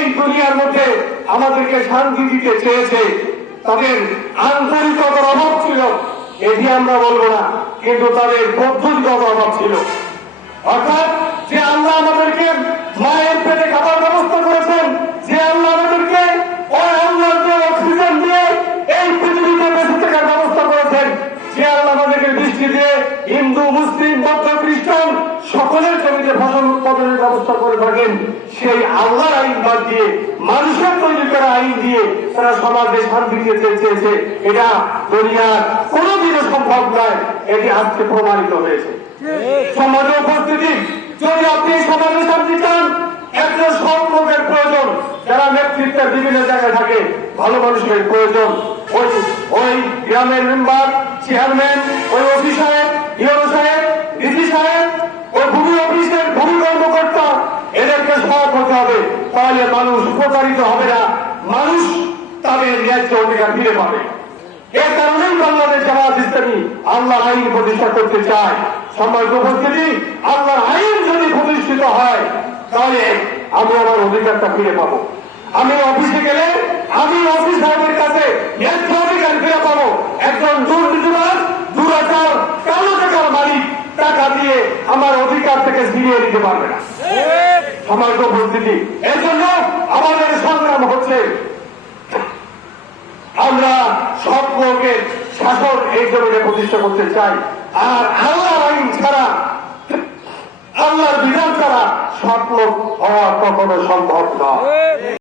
এই দুনিয়ার মধ্যে আমাদেরকে শান্তি দিতে চেয়েছে, তাদের আন্তরিকতার অভাব ছিল, এটি আমরা বলবো না, কিন্তু তাদের পদ্ধতিগত অভাব ছিল। অর্থাৎ যে আল্লাহ আমাদেরকে মায়ের পেটে খাবার ব্যবস্থা করেছেন, যে আল্লাহ আমাদেরকে ওই আল্লাহকে অক্সিজেন দিয়ে এই পৃথিবীতে বেঁচে থাকার ব্যবস্থা করেছেন, যে আল্লাহ আমাদেরকে বৃষ্টি দিয়ে হিন্দু মুসলিম বৌদ্ধ খ্রিস্টান সকলের জমিতে ফসল উৎপাদনের ব্যবস্থা করে থাকেন, সেই আল্লাহর আইন বাদ দিয়ে মানুষের তৈরি করা আইন দিয়ে তারা সমাজে শান্তি দিতে চেয়েছে। এটা দুনিয়ার কোনোদিনও সম্ভব নয়, এটি আজকে প্রমাণিত হয়েছে। সমাজে উপস্থিতি, যদি আপনি সমাজে শান্তি চান, একজন সৎ লোকের প্রয়োজন, যারা নেতৃত্বের বিভিন্ন জায়গায় থাকে, ভালো মানুষের প্রয়োজন। ওই গ্রামের মেম্বার, চেয়ারম্যান, ওই অফিসার, ইউরো সাহেব, ডিসি সাহেব, ওই ভূমি অফিসের ভূমি কর্মকর্তা, এদেরকে সৎ হতে হবে, তাহলে মানুষ উপকারিত হবে না, মানুষ তাদের ন্যায্য অধিকার ফিরে পাবে। এর কারণেই বাংলাদেশ জামায়াত ইসলামী আল্লাহর আইন প্রতিষ্ঠা করতে চায়। সম্মানিত উপস্থিতি, আল্লাহর আইন যদি প্রতিষ্ঠিত হয়, তাহলে আমি আমার অধিকারটা ফিরে পাবো। আমি অফিসে গেলে আমি অফিসারদের কাছে ন্যায্য অধিকার ফিরে পাবো। একজন দুর্নীতিবাজ, দুরাচার, কালো টাকার মালিক টাকা দিয়ে আমার অধিকার থেকে ছিনিয়ে নিতে পারবে না। সম্মানিত উপস্থিতি, এর জন্য আমাদের সংগ্রাম হচ্ছে, আমরা সব লোকের শাসন এই জমিনে প্রতিষ্ঠা করতে চাই। আর আল্লাহর আইন ছাড়া, আল্লাহর বিধান ছাড়া সব লোক হওয়া কখনো সম্ভব নয়।